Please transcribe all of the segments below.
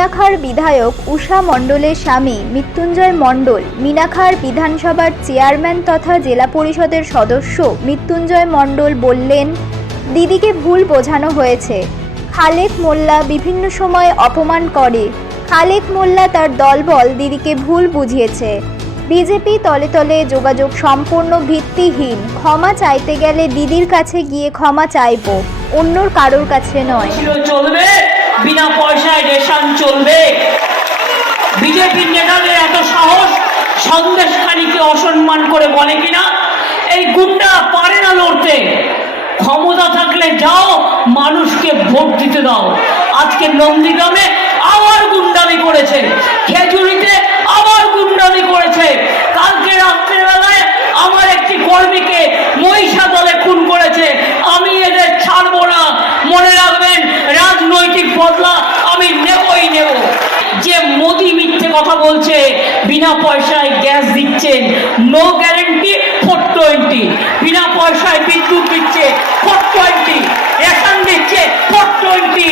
মিনাখার বিধায়ক উষা মণ্ডলের স্বামী মৃত্যুঞ্জয় মণ্ডল মিনাখার বিধানসভার চেয়ারম্যান তথা জেলা পরিষদের সদস্য মৃত্যুঞ্জয় মণ্ডল বললেন, দিদিকে ভুল বোঝানো হয়েছে। খালেক মোল্লা বিভিন্ন সময় অপমান করে। খালেক মোল্লা তার দলবল দিদিকে ভুল বুঝিয়েছে। বিজেপি তলে তলে যোগাযোগ সম্পূর্ণ ভিত্তিহীন। ক্ষমা চাইতে গেলে দিদির কাছে গিয়ে ক্ষমা চাইব। অন্যর কারোর কাছে নয়। চলবে বিনা পয়সায় রেশন চলবে। বিজেপির নেতাদের এত সাহস, সন্দেশখালীকে অসম্মান করে বলে কিনা? এই গুন্ডা পারে না লড়তে। ক্ষমতা থাকলে যাও, মানুষকে ভোট দিতে দাও। আজকে নন্দীগ্রামে আবার গুন্ডামি করেছে। খেজুরিতে আবার গুন্ডামি করেছে। কালকে রাত্রেবেলায় আমার একটি কর্মীকে মহিষা দলে খুন করেছে আমি এদের ছাড়বো না মনে রাখবেন রাজনৈতিক বদলা আমি নেবই নেব যে মোদি মিথ্যে কথা বলছে, বিনা পয়সায় গ্যাস দিচ্ছেন নো গ্যারেন্টি ফোর টোয়েন্টি বিনা পয়সায় বিদ্যুৎ দিচ্ছে ফোর টোয়েন্টি রেশন দিচ্ছে ফোর টোয়েন্টি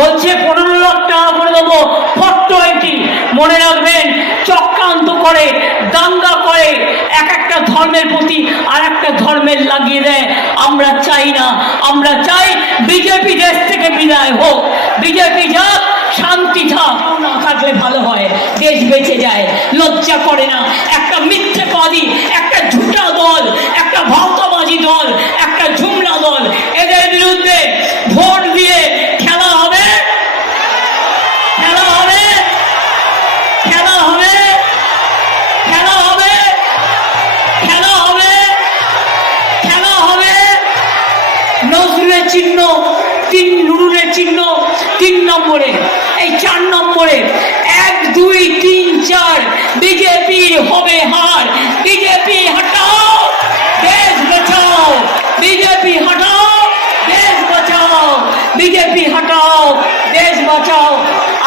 বলছে, পনেরো লাখ টাকা করে দেবো ফোর টোয়েন্টি মনে রাখবেন, চক্রান্ত করে, দাঙ্গা করে, এক একটা ধর্মের প্রতি আর একটা ধর্মের লাগিয়ে দেয়। আমরা চাই না। আমরা চাই বিজেপি দেশ থেকে বিদায় হোক। বিজেপি যাক, শান্তি থাক না থাকলে ভালো হয়। দেশ বেঁচে যায়, লজ্জা করে না। চিহ্ন, তিন নুরুলের চিহ্ন, তিন নম্বরে, এই চার নম্বরে, এক, দুই, তিন, চার বিজেপির হবে হার, বিজেপি হটাও, দেশ বাঁচাও, বিজেপি হটাও, দেশ বাঁচাও, বিজেপি হটাও, দেশ বাঁচাও।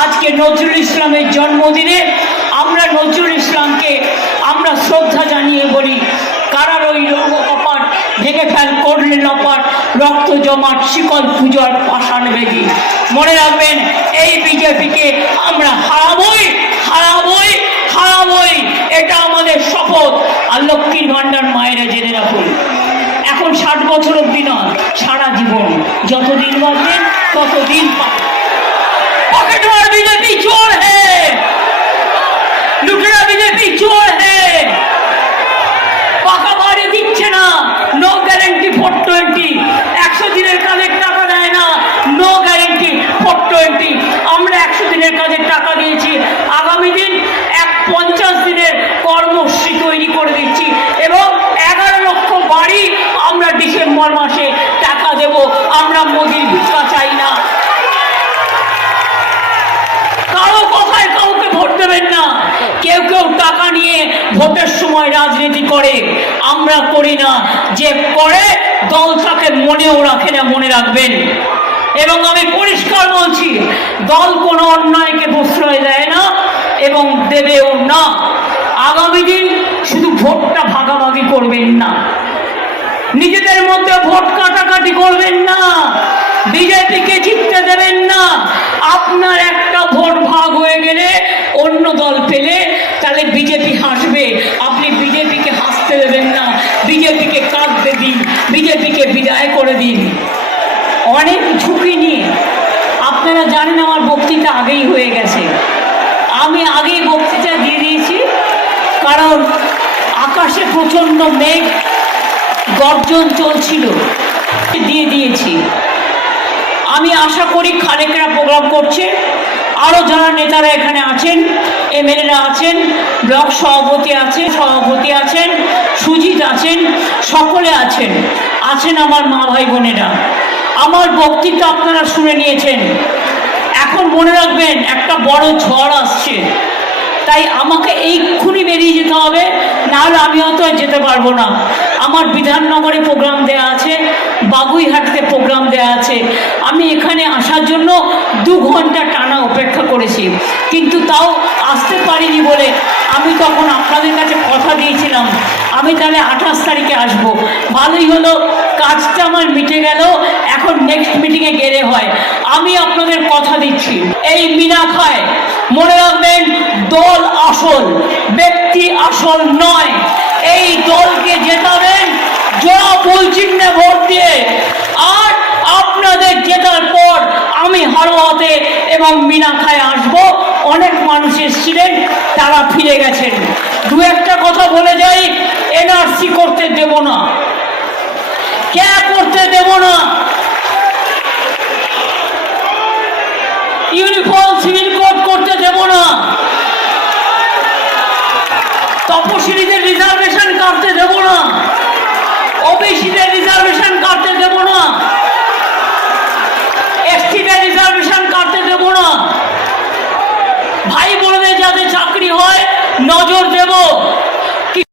আজকে নজরুল ইসলামের জন্মদিনে জমাট শিকল পুজোর পাষাণ বেদি মনে রাখবেন, এই বিজেপিকে আমরা হারাবই হারাবই হারাবই। এটা আমাদের শপথ। আর লক্ষ্মীর ভাণ্ডার মায়েরা জেনে রাখুন। এখন ষাট বছর অব্দি নয়, সারা জীবন। যতদিন বাঁচবেন, ততদিন পাবেন। ভোটের সময় রাজনীতি করে, আমরা করি না। যে করে, দল তাকে মনেও রাখে না, মনে রাখবেন। এবং আমি পরিষ্কার বলছি, দল কোনো অন্যায়কে প্রশ্রয় দেয় না এবং দেবেও না। আগামী দিন শুধু ভোটটা ভাগাভাগি করবেন না। নিজেদের মধ্যে ভোট কাটাকাটি করবেন না। বিজেপিকে জিততে দেবেন না। আপনার একটা ভোট ভাগ হয়ে গেলে অন্য দল পেলে জানেন আমার বক্তৃতা আগেই হয়ে গেছে। আমি আগেই বক্তৃতা দিয়ে দিয়েছি, কারণ আকাশে প্রচণ্ড মেঘ, গর্জন চলছিল দিয়ে দিয়েছি। আমি আশা করি খালেকরা প্রোগ্রাম করছে। আরও যারা নেতারা এখানে আছেন, এমএলএরা আছেন, ব্লক সভাপতি আছে সভাপতি আছেন, সুজিত আছেন, সকলে আছেন আছেন আমার মা ভাই বোনেরা। আমার বক্তৃতা আপনারা শুনে নিয়েছেন। এখন মনে রাখবেন, একটা বড় ঝড় আসছে। তাই আমাকে এইক্ষুনি বেরিয়ে যেতে হবে, নাহলে আমি হয়তো যেতে পারব না। আমার বিধাননগরে প্রোগ্রাম দেয়া আছে, বাগুইহাটতে প্রোগ্রাম দেয়া আছে। আমি এখানে আসার জন্য দু ঘণ্টা টানা অপেক্ষা করেছি। কিন্তু তাও আসতে পারিনি বলে আমি তখন আপনাদের কাছে কথা দিয়েছিলাম। আমি তাহলে আঠাশ তারিখে আসব। ভালোই হলো, কাজটা আমার মিটে গেল যখন নেক্সট মিটিংয়ে গেলে হয়, আমি আপনাদের কথা দিচ্ছি। এই মিনা খায় মনে রাখবেন, দল আসল, ব্যক্তি আসল নয়। এই দলকে জেতাবেন, জোড়া ভুল চিহ্নে ভোট দিয়ে। আর আপনাদের জেতার পর আমি হারোয়াতে এবং মিনা খায় আসব। অনেক মানুষ এসেছিলেন, তারা ফিরে গেছেন। দু একটা কথা বলে যাই, এনআরসি করতে দেব না। কে করতে দেব না? ইউনিফর্ম সিভিল কোড করতে দেব না। তপশিলীদের রিজার্ভেশন কাটতে দেব না। ওবিসিদের রিজার্ভেশন কাটতে দেব না। এসটিদের রিজার্ভেশন কাটতে দেব না। ভাই বোনদের যাতে চাকরি হয়, নজর দেবো।